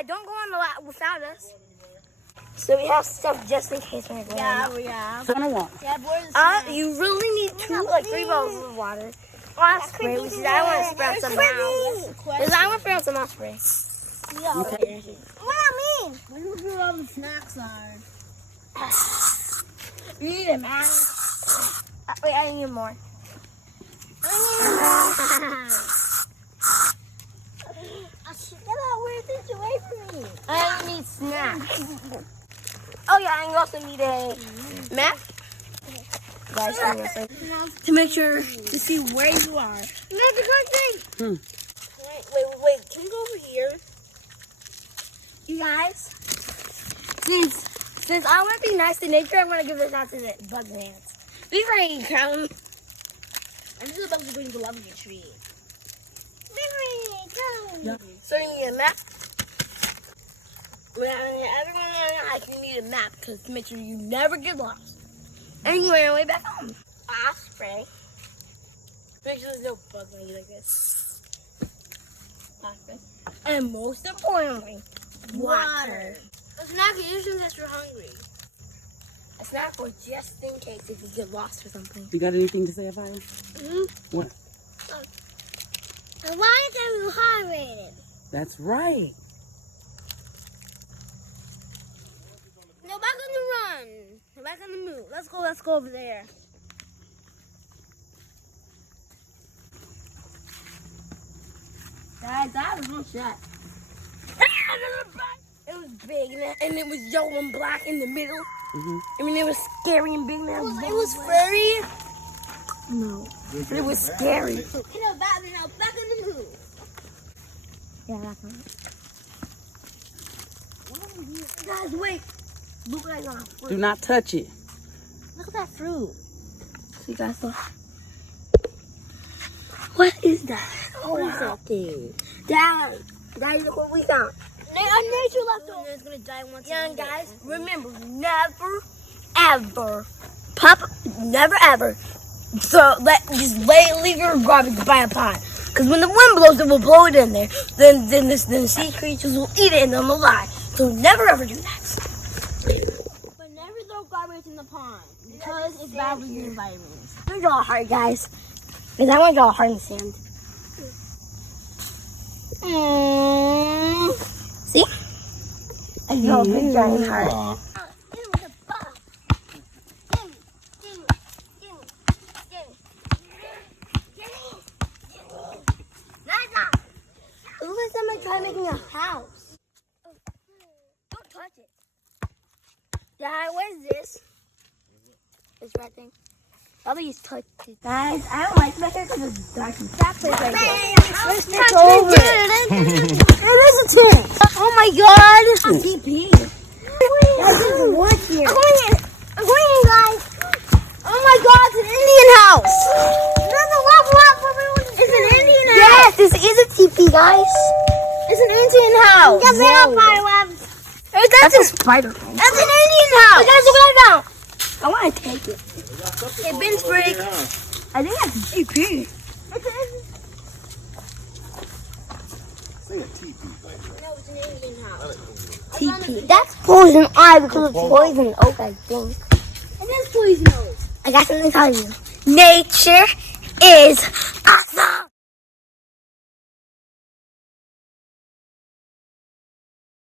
Yeah, don't go on the lot without us. So we have stuff just in case we're going. Yeah, we have. You really need 3 bottles of water. Spray. I want to spray out some now. I want to spray out some mouse spray. Yeah. Okay. What I mean? Where all the snacks are? You need it, man. Wait, I need more. Get out, where's this away from me? I need snacks. Oh yeah, and you also need a map. Guys, to make sure to see where you are. Not the country. Wait. Can we go over here? You guys, since I want to be nice to nature, I'm gonna give this out to the bug ants. Be ready, come. I'm just about to go to the lovely tree. Be ready, come. Yeah. So you need a map. Everyone in the house, you need a map because to make sure you never get lost. And you on your way back home. Spray. Make sure there's no bugs on you like this. Spray. And most importantly, water. A snack usually because you're hungry. A snack for just in case if you get lost or something. You got anything to say about it? Mm-hmm. What? I want to be hydrated. That's right. No, back on the run. Back on the move. Let's go over there. Guys, that was one shot. It was big and it was yellow and black in the middle. I mean, it was scary and big. It was furry. No, but it was scary. Back on the move. Yeah, that's right. Guys, wait. Look what I got. Do not touch it. Look at that fruit. See, guys, look. What is that? What is that thing? Dad, look what we found. Nature left over. It's gonna die once. Young guys, remember, never, ever, leave your garbage by a pond. Because when the wind blows, it will blow it in there. Then the sea creatures will eat it and they'll die. So never ever do that. But never throw garbage in the pond because it's bad for the environment. Let me draw a heart, guys. Because I want to draw a heart in the sand. See? I draw a big giant heart. Look like somebody tried making a house. Don't touch it. Dad, what is this? This red thing. Probably just touch it. Guys, I don't like that because it's dark and that place right there. Let's touch over it. It is a tent. Oh my god. A TP. Guys, there's one here. I'm going in, guys. Oh my god, it's an Indian house. It's an Indian house. Yes, this is a TP, guys. It's an Indian house. That's a spider. That's an Indian house. Guys, look what I found. I want to take it. Hey, Ben's break. I think that's a TP. Say a teepee. No, it's an Indian house. TP. That's poison ivy because it's poison oak, I think. It is poison oak. I got something to tell you. Nature is